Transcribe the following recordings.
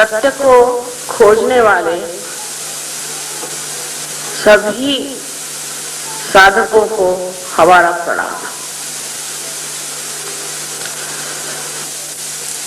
सत्य को खोजने वाले सभी साधकों को हमारा प्रणाम।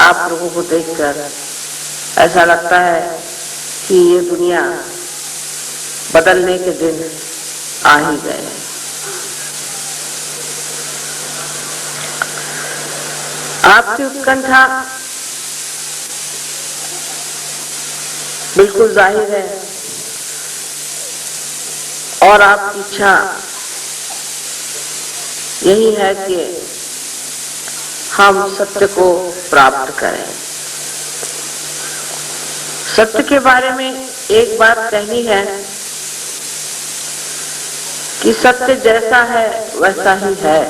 आप लोगों को देखकर ऐसा लगता है कि ये दुनिया बदलने के दिन आ ही गए हैं। आपकी उत्कंठा बिल्कुल जाहिर है और आपकी इच्छा यही है कि हम सत्य को प्राप्त करें। सत्य के बारे में एक बात कहनी है कि सत्य जैसा है वैसा ही है।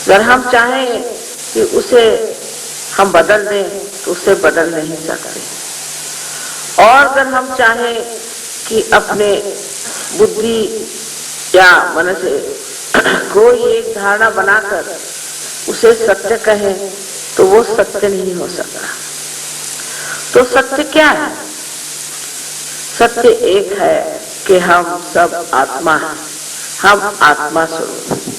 अगर हम चाहें कि उसे हम बदल दें तो उसे बदल नहीं सकते, और अगर हम चाहें कि अपने बुद्धि या मन से कोई एक धारणा बनाकर उसे सत्य कहें तो वो सत्य नहीं हो सकता। तो सत्य क्या है? सत्य एक है कि हम सब आत्मा हैं, हम आत्मा स्वरूप।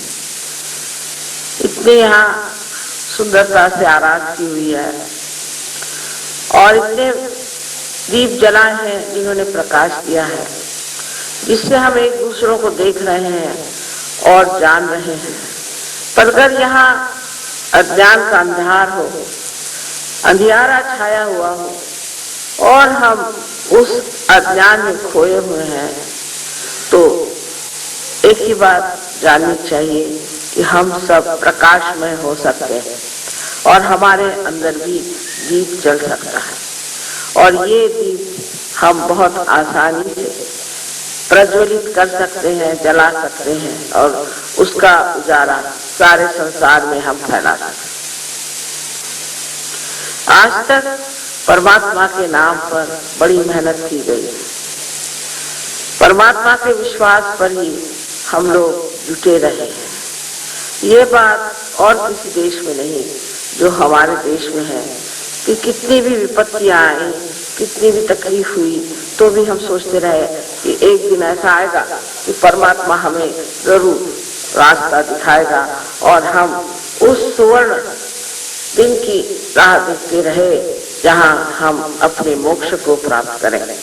इतने यहाँ सुंदरता से आराध की हुई है और इतने दीप जलाए हैं जिन्होंने प्रकाश दिया है, जिससे हम एक दूसरों को देख रहे हैं और जान रहे हैं। पर अगर यहाँ अज्ञान का अंधार हो, अंधियारा छाया हुआ हो और हम उस अज्ञान में खोए हुए हैं, तो एक ही बात जाननी चाहिए कि हम सब प्रकाशमय हो सकते हैं और हमारे अंदर भी दीप जल सकता है। और ये दीप हम बहुत आसानी से प्रज्वलित कर सकते हैं, जला सकते हैं और उसका उजाला सारे संसार में हम फैला सकते हैं। आज तक परमात्मा के नाम पर बड़ी मेहनत की गई। परमात्मा के विश्वास पर ही हम लोग जुटे रहे हैं। ये बात और किसी देश में नहीं जो हमारे देश में है कि कितनी भी विपत्तियां आई, कितनी भी तकलीफ हुई, तो भी हम सोचते रहे कि एक दिन ऐसा आएगा कि परमात्मा हमें जरूर रास्ता दिखाएगा और हम उस सुवर्ण दिन की राह देखते रहे जहां हम अपने मोक्ष को प्राप्त करेंगे।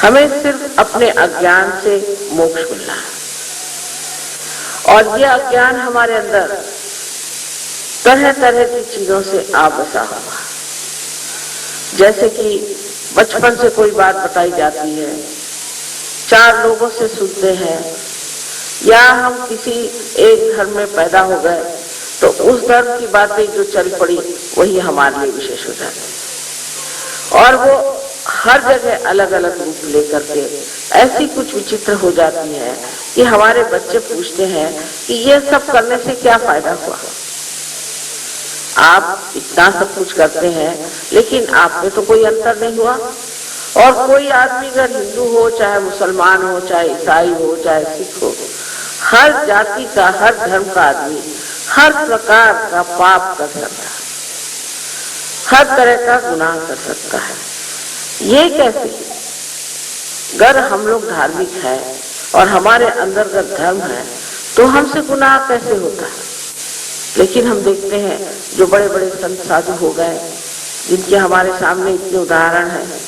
हमें सिर्फ अपने अज्ञान से मोक्ष मिलना है और यह अज्ञान हमारे अंदर तरह तरह की चीजों से आबसा हुआ। जैसे कि बचपन से कोई बात बताई जाती है, चार लोगों से सुनते हैं, या हम किसी एक धर्म में पैदा हो गए तो उस धर्म की बातें जो चल पड़ी वही हमारे लिए विशेष हो जाती है और वो हर जगह अलग अलग रूप लेकर के ऐसी कुछ विचित्र हो जाती है कि हमारे बच्चे पूछते हैं कि ये सब करने से क्या फायदा हुआ। आप इतना सब कुछ करते हैं लेकिन आप में तो कोई अंतर नहीं हुआ। और कोई आदमी अगर हिंदू हो, चाहे मुसलमान हो, चाहे ईसाई हो, चाहे सिख हो, हर जाति का, हर धर्म का आदमी हर प्रकार का पाप कर सकता है, हर तरह का गुनाह कर सकता है। ये कैसे? अगर हम लोग धार्मिक हैं और हमारे अंदर अगर धर्म है तो हमसे गुनाह कैसे होता है? लेकिन हम देखते हैं जो बड़े बड़े संत साधु हो गए, जिनके हमारे सामने इतने उदाहरण हैं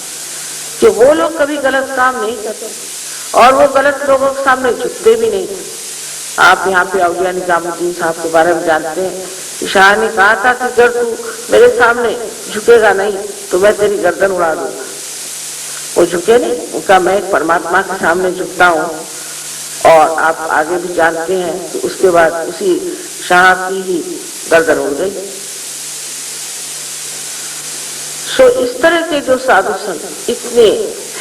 कि वो लोग कभी गलत काम नहीं करते और वो गलत लोगों के सामने झुकते भी नहीं। आप यहाँ पे औलिया निजामुद्दीन साहब के बारे में जानते हैं कि शाह ने कहा था कि अगर तू मेरे सामने झुकेगा नहीं तो मैं तेरी गर्दन उड़ा दूंगा। वो झुके नहीं, उनका मैं परमात्मा के सामने झुकता हूँ। और आप आगे भी जानते हैं कि उसके बाद उसी शाह की ही गर्दन उड़ गई। सो इस तरह के जो साधु संत इतने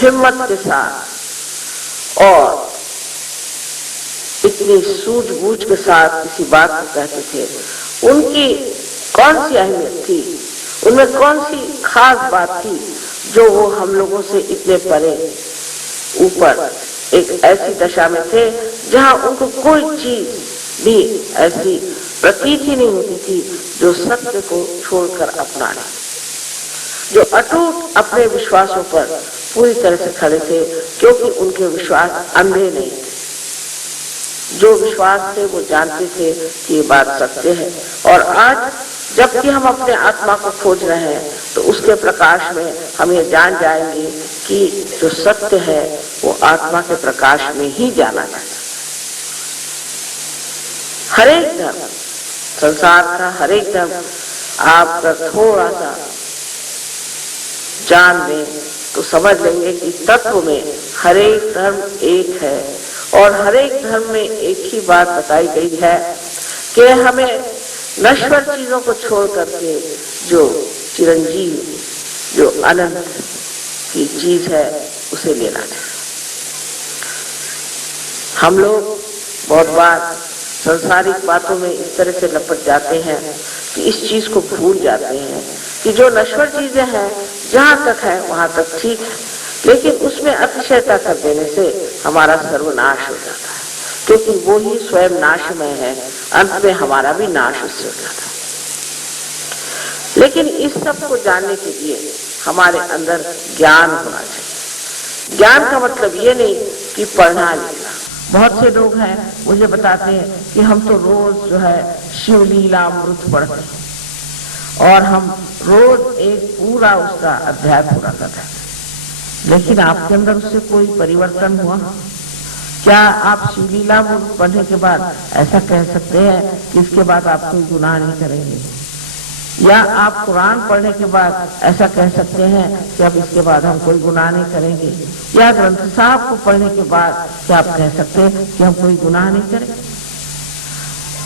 हिम्मत के साथ और इतनी सूझबूझ के साथ किसी बात को कहते थे, उनकी कौन सी अहमियत थी, उनमें कौन सी खास बात थी जो वो हम लोगों से इतने परे ऊपर एक ऐसी दशा में थे जहां उनको कोई चीज भी ऐसी प्रतीत ही नहीं होती थी जो सत्य को छोड़कर अपना ले, जो अटूट अपने विश्वासों पर पूरी तरह से खड़े थे, क्योंकि उनके विश्वास अंधे नहीं थे। जो विश्वास थे वो जानते थे कि ये बात सत्य है। और आज जबकि हम अपने आत्मा को खोज रहे हैं तो उसके प्रकाश में हम ये जान जाएंगे कि जो सत्य है वो आत्मा के प्रकाश में ही जाना जाता है। हरेक धर्म, संसार का हरेक धर्म आपका थोड़ा सा जान लें तो समझ लेंगे कि तत्व में हरेक धर्म एक है और हरेक धर्म में एक ही बात बताई गई है कि हमें नश्वर चीजों को छोड़ करके जो चिरंजीव, जो अनंत की चीज है उसे लेना चाहिए। हम लोग बहुत बार सांसारिक बातों में इस तरह से लपट जाते हैं कि इस चीज को भूल जाते हैं कि जो नश्वर चीजें हैं जहां तक है वहां तक ठीक है, लेकिन उसमें अतिशयता कर देने से हमारा सर्वनाश हो जाता है, क्योंकि वो ही स्वयं नाशमय है। अंत में हमारा भी नाश उससे हो जाता है। लेकिन इस सब को जानने के लिए हमारे अंदर ज्ञान होना चाहिए। ज्ञान का मतलब ये नहीं कि पढ़ना लिखना। बहुत से लोग हैं मुझे बताते हैं कि हम तो रोज जो है शिवलीलामृत पढ़ते हैं और हम रोज एक पूरा उसका अध्याय पूरा करते हैं, लेकिन आपके अंदर उससे कोई परिवर्तन हुआ? क्या आप शिवलीलामृत पढ़ने के बाद ऐसा कह सकते हैं कि इसके बाद आप कोई गुनाह नहीं करेंगे? या आप कुरान पढ़ने के बाद ऐसा कह सकते हैं कि अब इसके बाद हम कोई गुनाह नहीं करेंगे? या ग्रंथ साहब को पढ़ने के बाद क्या आप कह सकते हैं कि हम कोई गुनाह नहीं करेंगे?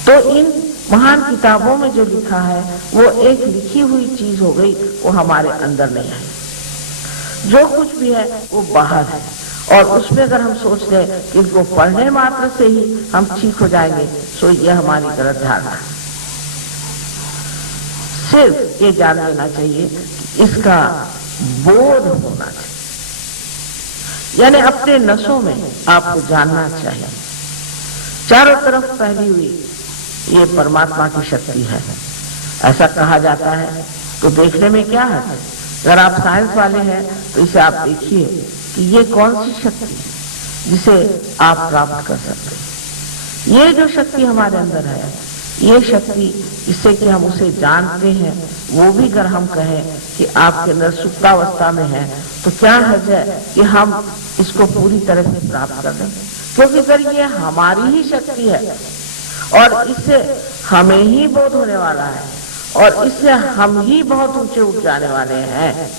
तो इन महान किताबों में जो लिखा है वो एक लिखी हुई चीज हो गई, वो हमारे अंदर नहीं आई। जो कुछ भी है वो बाहर है और उसमें अगर हम सोच लें कि इसको पढ़ने मात्र से ही हम ठीक हो जाएंगे तो ये हमारी गलत धारणा है। सिर्फ ये जान लेना चाहिए कि इसका बोध होना चाहिए, यानी अपने नसों में आपको जानना चाहिए। चारों तरफ फैली हुई ये परमात्मा की शक्ति है, ऐसा कहा जाता है। तो देखने में क्या है? अगर आप साइंस वाले हैं तो इसे आप देखिए कि ये कौन सी शक्ति है जिसे आप प्राप्त कर सकते हैं। ये जो शक्ति हमारे अंदर है, ये शक्ति इससे कि हम उसे जानते हैं, वो भी अगर हम कहें कि आपके अंदर सुप्तावस्था में है तो क्या है कि हम इसको पूरी तरह से प्राप्त कर लें, क्योंकि अगर ये हमारी ही शक्ति है और इससे हमें ही बोध होने वाला है और इससे हम ही बहुत ऊंचे उठ जाने वाले हैं,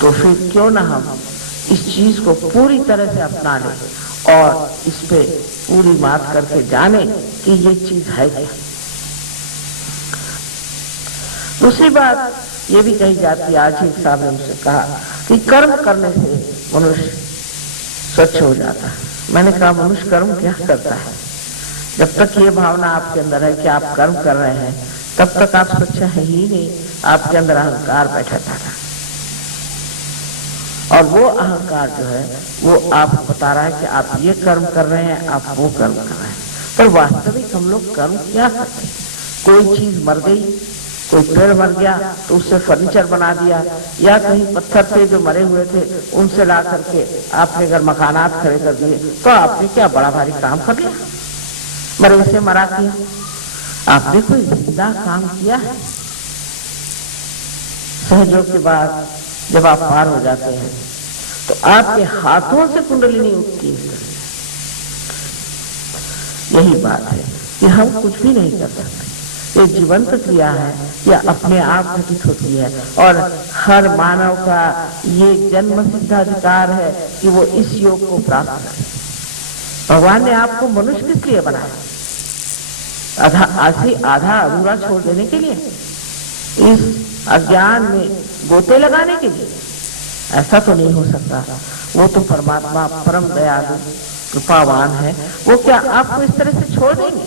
तो फिर क्यों ना हम इस चीज को पूरी तरह से अपना लें और इस पे पूरी बात करके जाने कि ये चीज है क्या। दूसरी बात ये भी कही जाती है, आज ही एक साहब ने मुझसे कहा कि कर्म करने से मनुष्य स्वच्छ हो जाता है। मैंने कहा मनुष्य कर्म क्या करता है? जब तक ये भावना आपके अंदर है कि आप कर्म कर रहे हैं तब तक आप स्वच्छ है ही नहीं। आपके अंदर अहंकार बैठा था और वो अहंकार जो है वो आपको बता रहा है कि आप ये कर्म कर रहे हैं, आप वो कर्म कर रहे हैं। पर वास्तविक हम लोग कर्म क्या करते हैं? कोई चीज मर गई, कोई पेड़ मर गया तो उससे फर्नीचर बना दिया, या कहीं पत्थर से जो मरे हुए थे उनसे ला करके आपने अगर मकानात खड़े कर दिए तो आपने क्या बड़ा भारी काम कर लिया? मरे से मरा किया, आपने कोई जिंदा काम किया है? सहयोग के बाद जब आप पार हो जाते हैं तो आपके हाथों से कुंडलिनी उठती है। यही बात है कि हम कुछ भी नहीं कर सकते, ये जीवंत क्रिया है, या अपने आप घटित होती है और हर मानव का ये जन्म सिद्धाधिकार है कि वो इस योग को प्राप्त करे। भगवान ने आपको मनुष्य किस लिए बनाया? आधा अधूरा छोड़ देने के लिए, इस अज्ञान में गोते लगाने के लिए? ऐसा तो नहीं हो सकता। वो तो परमात्मा परम दयालु कृपावान है, वो क्या आपको इस तरह से छोड़ देंगे?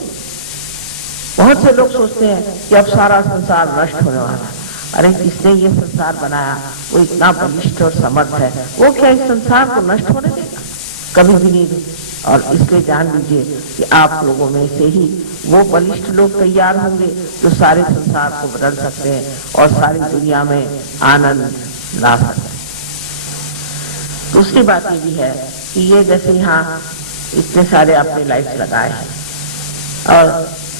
बहुत से लोग सोचते हैं कि अब सारा संसार नष्ट होने वाला है। अरे जिसने ये संसार बनाया वो इतना बलिष्ठ और समर्थ है, वो क्या इस संसार को नष्ट होने देगा? कभी भी नहीं। और इसलिए जान लीजिए कि आप लोगों में से ही वो बलिष्ठ लोग तैयार होंगे जो सारे संसार को बदल सकते हैं और सारी दुनिया में आनंद ला सकते हैं। दूसरी बात ये भी है कि ये जैसे यहाँ इतने सारे आपने लाइट्स लगाए हैं और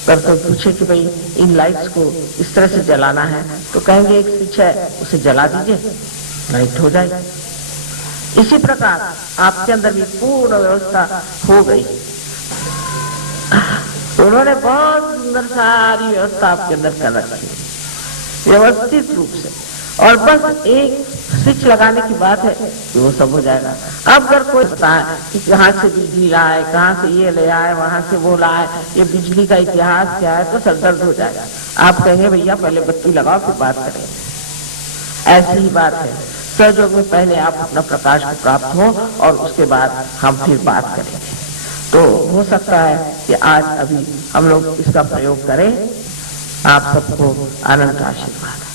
पर कोई पूछे कि भाई इन लाइट्स को इस तरह से जलाना है तो कहेंगे एक स्विच है उसे जला दीजिए, लाइट हो जाएगी। इसी प्रकार आपके अंदर भी पूर्ण व्यवस्था हो गई। उन्होंने बहुत सुंदर सारी व्यवस्था आपके अंदर कर रखी है व्यवस्थित रूप से, और बस एक स्विच लगाने की बात है कि वो सब हो जाएगा। अब अगर कोई बताए कि कहाँ से बिजली लाए, कहाँ से ये ले आए, वहां से वो लाए, ये बिजली का इतिहास क्या है, तो सरदर्द हो जाएगा। आप कहेंगे भैया पहले बत्ती लगाओ फिर बात करें। ऐसी ही बात है, सहयोग में पहले आप अपना प्रकाश को प्राप्त हो और उसके बाद हम फिर बात करेंगे। तो हो सकता है कि आज अभी हम लोग इसका प्रयोग करें। आप सबको आनंद का आशीर्वाद।